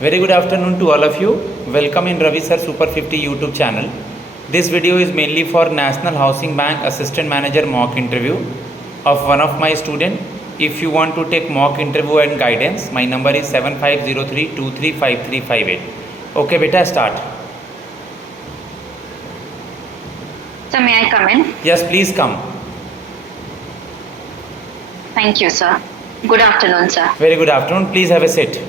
Very good afternoon to all of you. Welcome in Ravi Sir Super 50 YouTube channel. This video is mainly for National Housing Bank Assistant Manager mock interview of one of my student. If you want to take mock interview and guidance, my number is 7503235358. Okay, beta, start. Sir, may I come in? Yes, please come. Thank you, sir. Good afternoon, sir. Very good afternoon. Please have a seat.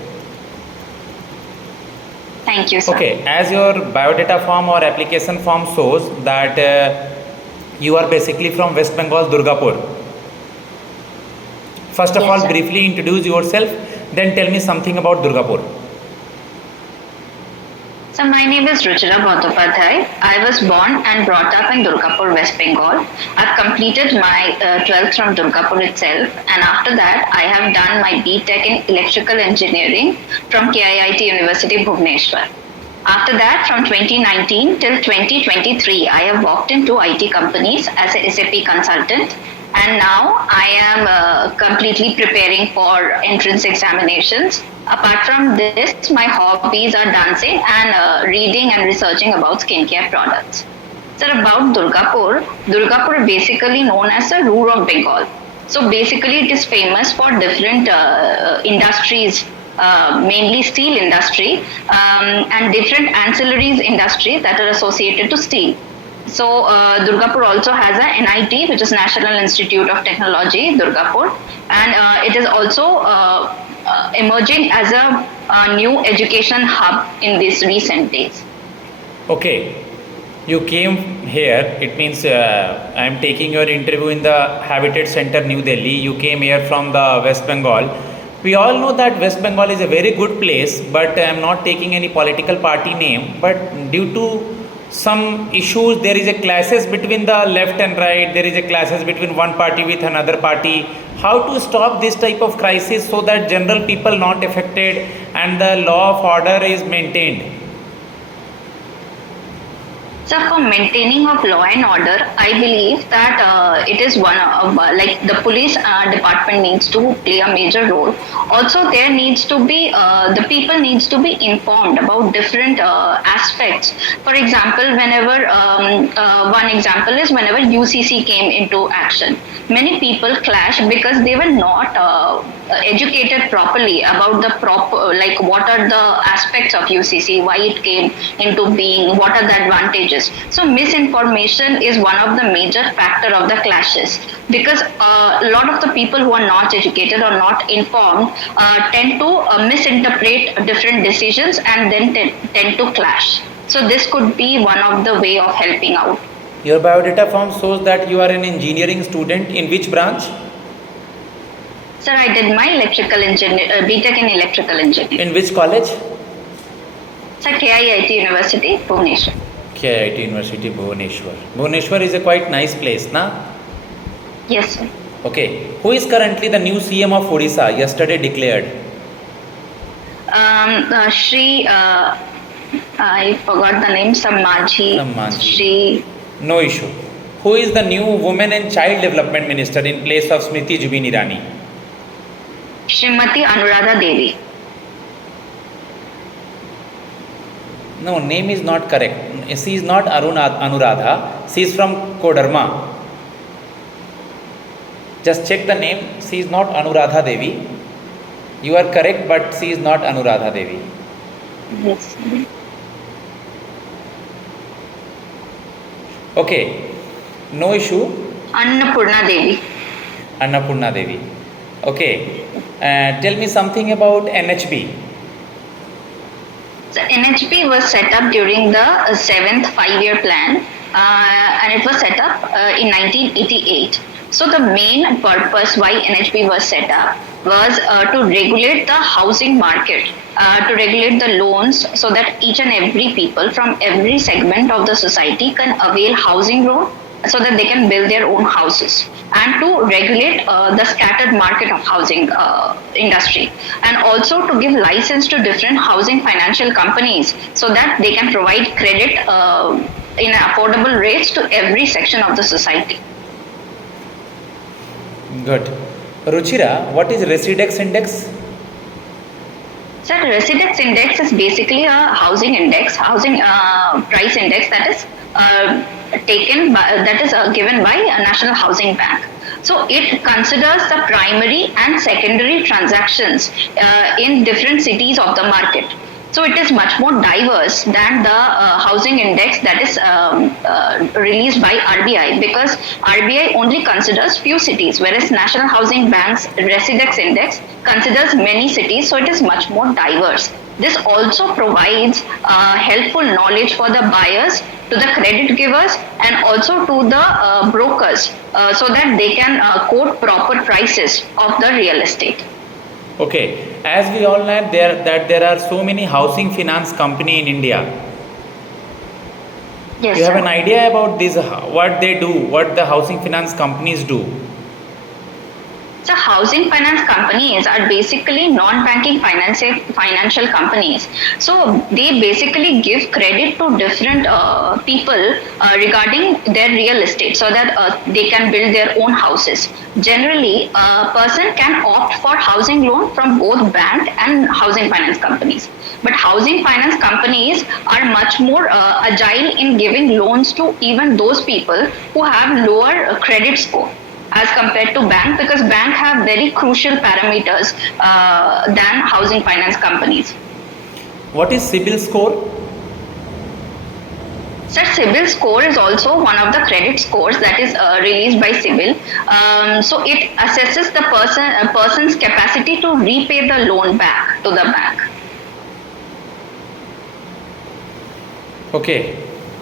Thank you, sir. Okay, as your biodata form or application form shows that you are basically from West Bengal, Durgapur. First of Yes, all, sir. briefly introduce yourself, then tell me something about Durgapur. So, my name is Ruchira Bhattopadhyay. I was born and brought up in Durgapur, West Bengal. I've completed my 12th from Durgapur itself, and after that, I have done my BTech in Electrical Engineering from KIIT University, Bhubaneswar. After that, from 2019 till 2023, I have worked in 2 IT companies as a SAP consultant, and now I am completely preparing for entrance examinations. Apart from this, my hobbies are dancing and reading and researching about skincare products. Sir, about Durgapur, Durgapur is basically known as the Ruhr of Bengal. So basically, it is famous for different industries, mainly steel industry and different ancillaries industry that are associated to steel. So Durgapur also has a NIT, which is National Institute of Technology, Durgapur, and it is also emerging as a new education hub in these recent days. Okay, you came here, it means I am taking your interview in the Habitat Center, New Delhi. You came here from the West Bengal. We all know that West Bengal is a very good place, but I am not taking any political party name. But due to some issues, there is a clashes between the left and right, there is a clashes between one party with another party. How to stop this type of crisis so that general people not affected and the law of order is maintained? So for maintaining of law and order, I believe that it is one of like the police department needs to play a major role. Also, there needs to be the people needs to be informed about different aspects. For example, whenever one example is whenever UCC came into action, many people clashed because they were not educated properly about the proper, like what are the aspects of UCC, why it came into being, what are the advantages. So misinformation is one of the major factor of the clashes, because a lot of the people who are not educated or not informed tend to misinterpret different decisions and then tend to clash. So this could be one of the way of helping out. Your biodata form shows that you are an engineering student in which branch? Sir, I did my electrical engineer, BTech in electrical engineering. In which college? Sir, KIIT University, Bhubaneswar. KIT University, Bhubaneswar. Bhubaneswar is a quite nice place, na? Yes, sir. Okay. Who is currently the new CM of Odisha, yesterday declared? Shri, I forgot the name, Sammaji. Sammaji. Shri. No issue. Who is the new Women and Child Development Minister in place of Smriti Zubin Irani? Srimati Anuradha Devi. No, name is not correct. She is not Anuradha. She is from Kodarma. Just check the name. She is not Anuradha Devi. You are correct, but she is not Anuradha Devi. Yes. Okay. No issue. Annapurna Devi. Annapurna Devi. Okay. Tell me something about NHB. So NHP was set up during the 7th 5-year plan, and it was set up in 1988. So the main purpose why NHP was set up was to regulate the housing market, to regulate the loans, so that each and every people from every segment of the society can avail housing loan, so that they can build their own houses, and to regulate the scattered market of housing industry, and also to give license to different housing financial companies so that they can provide credit in affordable rates to every section of the society. Good. Ruchira, what is Residex index? So Residex index is basically a housing index, housing price index that is given by a National Housing Bank. So it considers the primary and secondary transactions in different cities of the market. So it is much more diverse than the housing index that is released by RBI, because RBI only considers few cities, whereas National Housing Bank's Residex index considers many cities, so it is much more diverse. This also provides helpful knowledge for the buyers, to the credit givers, and also to the brokers, so that they can quote proper prices of the real estate. Okay, as we all know there are so many housing finance company in India. Yes, You have sir. an idea about this, what they do, what the housing finance companies do? So housing finance companies are basically non-banking financial companies. So they basically give credit to different people regarding their real estate, so that they can build their own houses. Generally, a person can opt for housing loan from both bank and housing finance companies. But housing finance companies are much more agile in giving loans to even those people who have lower credit score as compared to bank, because bank have very crucial parameters than housing finance companies. What is CIBIL score? Sir, CIBIL score is also one of the credit scores that is released by CIBIL. So it assesses the person's capacity to repay the loan back to the bank. Okay,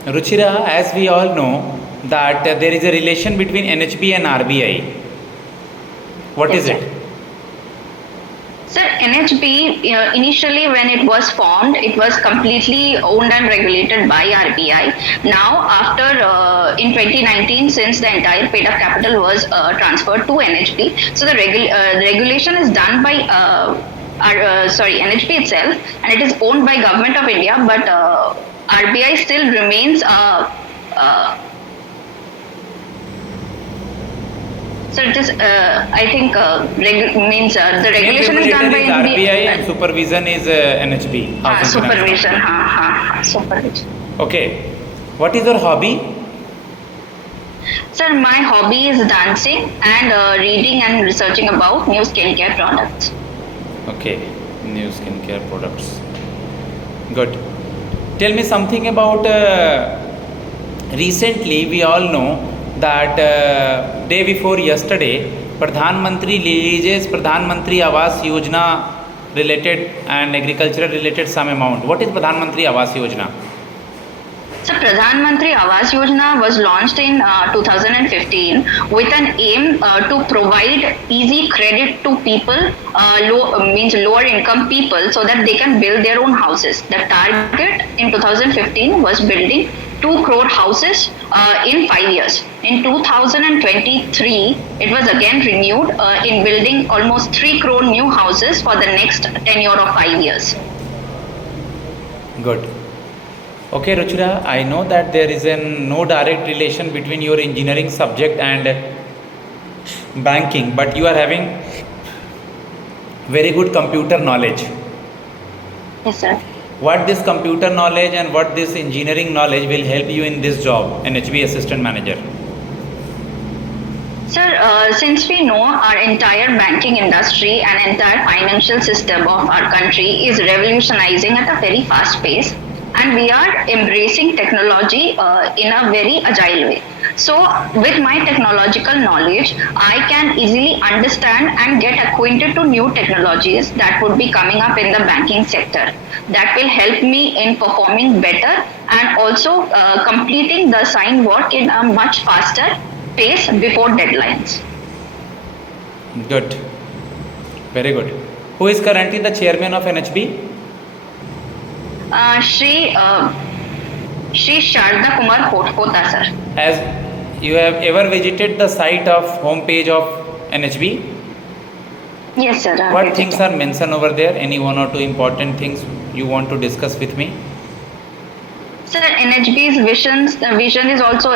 Ruchira, as we all know that there is a relation between NHB and RBI. What Yes, is sir. it? Sir, NHB initially when it was formed, it was completely owned and regulated by RBI. Now, after in 2019, since the entire paid-up capital was transferred to NHB, so the regulation is done by NHB itself, and it is owned by Government of India, but RBI still remains. So it is, I think, the regulation is done by RBI and supervision is NHB. Housing Finance supervision. Company. Supervision. Okay, what is your hobby? Sir, my hobby is dancing and reading and researching about new skincare products. Okay, new skincare products. Good. Tell me something about recently we all know that day before yesterday Pradhan Mantri releases Pradhan Mantri Awas Yojana related and agricultural related some amount. What is Pradhan Mantri Awas Yojana? So Pradhan Mantri Awas Yojana was launched in 2015 with an aim to provide easy credit to people, lower income people, so that they can build their own houses. The target in 2015 was building 2 crore houses in 5 years. In 2023, it was again renewed in building almost 3 crore new houses for the next tenure of 5 years. Good. Okay, Ruchira, I know that there is no direct relation between your engineering subject and banking, but you are having very good computer knowledge. Yes, sir. What this computer knowledge and what this engineering knowledge will help you in this job, NHB assistant manager? Sir, since we know our entire banking industry and entire financial system of our country is revolutionizing at a very fast pace, and we are embracing technology in a very agile way. So, with my technological knowledge, I can easily understand and get acquainted to new technologies that would be coming up in the banking sector. That will help me in performing better and also completing the assigned work in a much faster pace before deadlines. Good. Very good. Who is currently the chairman of NHB? Shri Sharda Kumar Kotkota, sir. As you have ever visited the site of homepage of NHB? Yes, sir. What things are mentioned over there? Any one or two important things you want to discuss with me? Sir, NHB's vision is also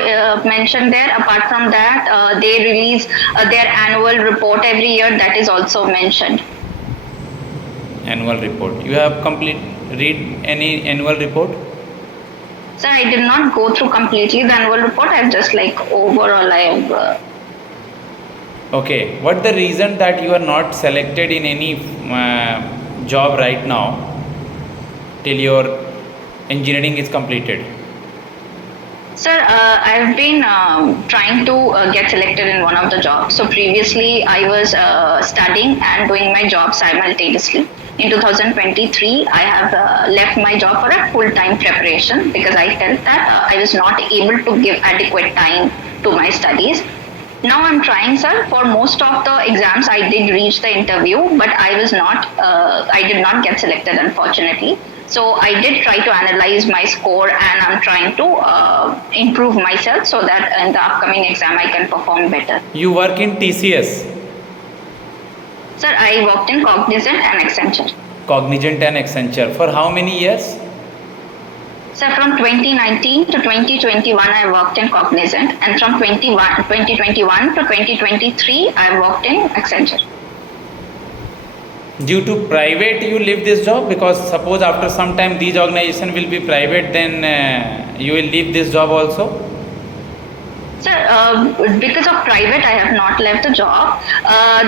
mentioned there. Apart from that, they release their annual report every year. That is also mentioned. annual report. You have read any annual report? Sir, I did not go through completely the annual report. I just like overall I have. Okay, what the reason that you are not selected in any job right now till your engineering is completed? Sir, I've been trying to get selected in one of the jobs. So previously, I was studying and doing my job simultaneously. In 2023, I have left my job for a full-time preparation because I felt that I was not able to give adequate time to my studies. Now I'm trying, sir. For most of the exams, I did reach the interview, but I was not. I did not get selected, unfortunately. So I did try to analyze my score, and I'm trying to improve myself so that in the upcoming exam I can perform better. You work in TCS, Sir, I worked in Cognizant and Accenture. Cognizant and Accenture. For how many years? So from 2019 to 2021, I worked in Cognizant, and from 2021 to 2023, I worked in Accenture. Due to private you leave this job, because suppose after some time these organization will be private, then you will leave this job also? Sir, because of private, I have not left the job.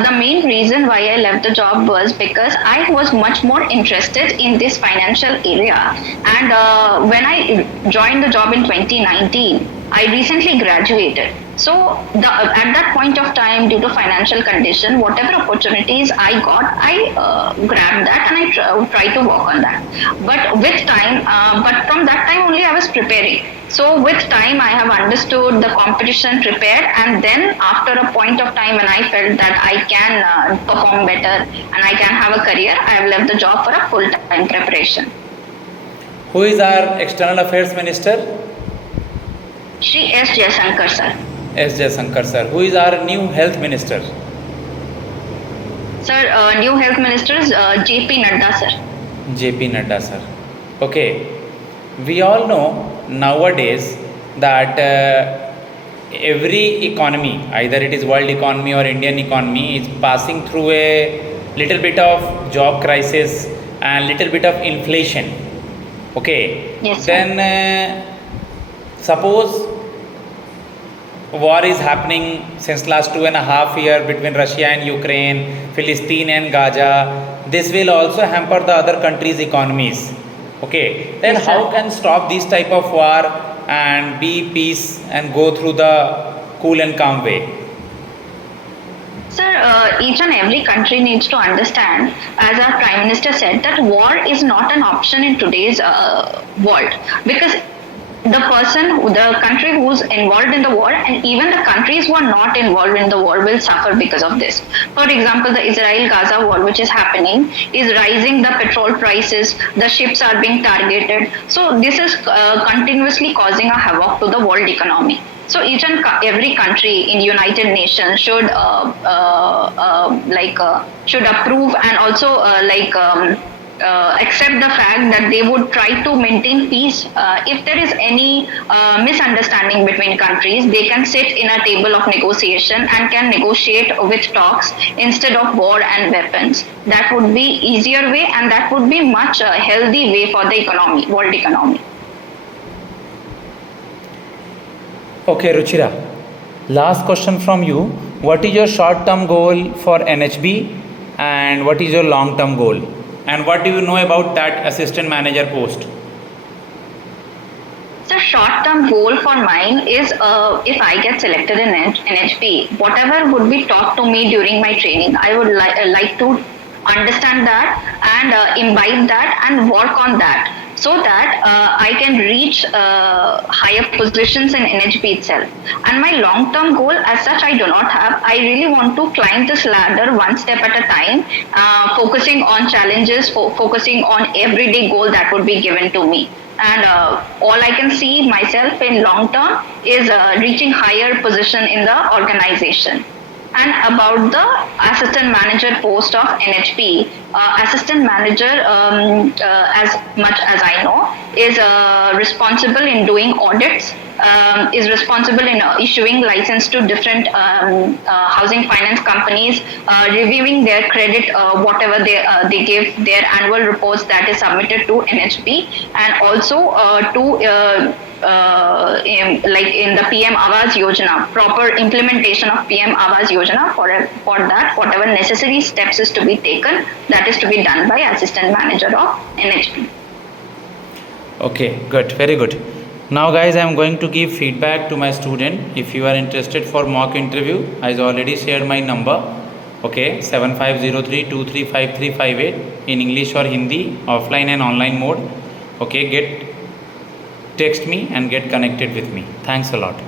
The main reason why I left the job was because I was much more interested in this financial area. And when I joined the job in 2019, I recently graduated. So at that point of time, due to financial condition, whatever opportunities I got, I grabbed that and I tried to work on that. But with time, but from that time only I was preparing. So with time, I have understood the competition, prepared, and then after a point of time when I felt that I can perform better and I can have a career, I have left the job for a full-time preparation. Who is our external affairs minister? Shri S. Jayasankar, sir. S. Jayasankar sir. Who is our new health minister? Sir, new health minister is J.P. Nadda, sir. J.P. Nadda sir. Okay. We all know nowadays that every economy, either it is world economy or Indian economy, is passing through a little bit of job crisis and little bit of inflation. Okay. Yes, sir. Then suppose war is happening since last 2.5 years between Russia and Ukraine, Philistine and Gaza. This will also hamper the other countries' economies. Okay, then Yes, how sir. can stop this type of war and be peace and go through the cool and calm way? Sir, each and every country needs to understand, as our Prime Minister said, that war is not an option in today's world, because the country who's involved in the war and even the countries who are not involved in the war will suffer because of this. For example, the Israel-Gaza war which is happening is rising the petrol prices, the ships are being targeted. So this is continuously causing a havoc to the world economy. So each and every country in United Nations should should approve and also accept the fact that they would try to maintain peace. If there is any misunderstanding between countries, they can sit in a table of negotiation and can negotiate with talks instead of war and weapons. That would be easier way, and that would be much healthy way for the economy, world economy. Okay, Ruchira. Last question from you. What is your short-term goal for NHB and what is your long-term goal? And what do you know about that assistant manager post? So short-term goal for mine is if I get selected in NHB, whatever would be taught to me during my training, I would like to understand that and imbibe that and work on that, so that I can reach higher positions in NHB itself. And my long-term goal as such I do not have. I really want to climb this ladder one step at a time, focusing on challenges, focusing on everyday goal that would be given to me. And all I can see myself in long term is reaching higher position in the organization. And about the assistant manager post of NHB, assistant manager, as much as I know, is responsible in doing audits, is responsible in issuing license to different housing finance companies, reviewing their credit, whatever they give their annual reports that is submitted to NHB, and also like in the PM Awas Yojana, proper implementation of PM Awas Yojana. For that, whatever necessary steps is to be taken, that is to be done by assistant manager of NHB. Okay, good, very good. Now guys, I am going to give feedback to my student. If you are interested for mock interview, I already shared my number. Okay, 7503235358 in English or Hindi, offline and online mode. Okay, text me and get connected with me. Thanks a lot.